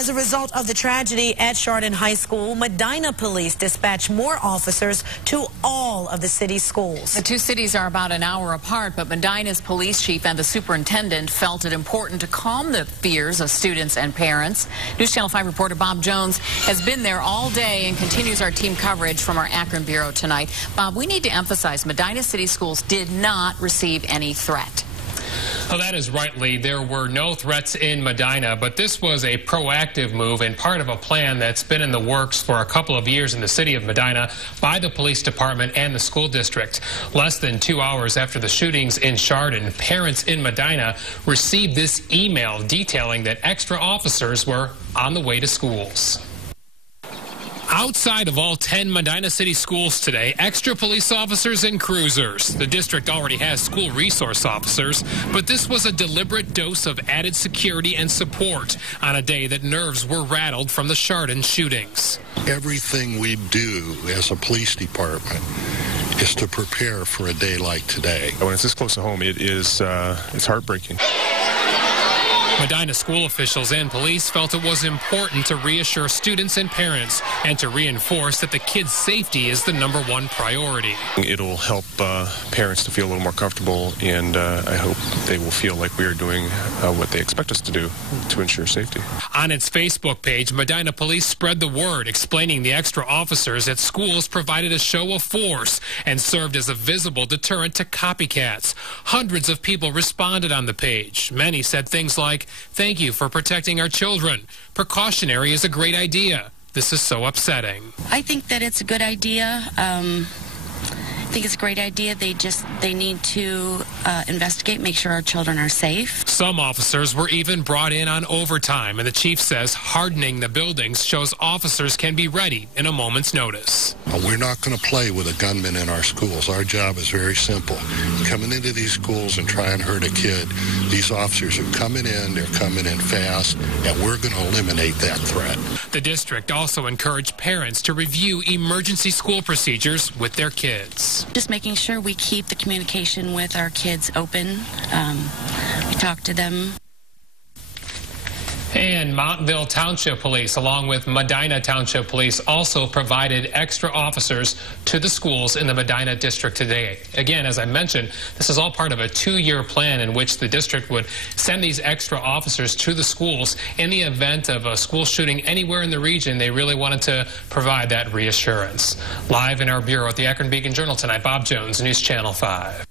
As a result of the tragedy at Chardon High School, Medina Police dispatched more officers to all of the city's schools. The two cities are about an hour apart, but Medina's police chief and the superintendent felt it important to calm the fears of students and parents. News Channel 5 reporter Bob Jones has been there all day and continues our team coverage from our Akron bureau tonight. Bob, we need to emphasize Medina City Schools did not receive any threat. Well, that is right, Lee. There were no threats in Medina, but this was a proactive move and part of a plan that's been in the works for a couple of years in the city of Medina by the police department and the school district. Less than 2 hours after the shootings in Chardon, parents in Medina received this email detailing that extra officers were on the way to schools. Outside of all 10 Medina City schools today, extra police officers and cruisers. The district already has school resource officers, but this was a deliberate dose of added security and support on a day that nerves were rattled from the Chardon shootings. Everything we do as a police department is to prepare for a day like today. When it's this close to home, it's heartbreaking. Medina school officials and police felt it was important to reassure students and parents and to reinforce that the kids' safety is the #1 priority. It'll help parents to feel a little more comfortable, and I hope they will feel like we are doing what they expect us to do to ensure safety. On its Facebook page, Medina Police spread the word, explaining the extra officers at schools provided a show of force and served as a visible deterrent to copycats. Hundreds of people responded on the page. Many said things like, "Thank you for protecting our children. Precautionary is a great idea. This is so upsetting." I think that it's a good idea. I think it's a great idea. They need to investigate, make sure our children are safe. Some officers were even brought in on overtime, and the chief says hardening the buildings shows officers can be ready in a moment's notice. We're not going to play with a gunman in our schools. Our job is very simple. Coming into these schools and try and hurt a kid, these officers are coming in, they're coming in fast, and we're going to eliminate that threat. The district also encouraged parents to review emergency school procedures with their kids. Just making sure we keep the communication with our kids open. We talk to them. And Montville Township Police, along with Medina Township Police, also provided extra officers to the schools in the Medina district today. Again, as I mentioned, this is all part of a 2-year plan in which the district would send these extra officers to the schools in the event of a school shooting anywhere in the region. They really wanted to provide that reassurance. Live in our bureau at the Akron Beacon Journal tonight, Bob Jones, News Channel 5.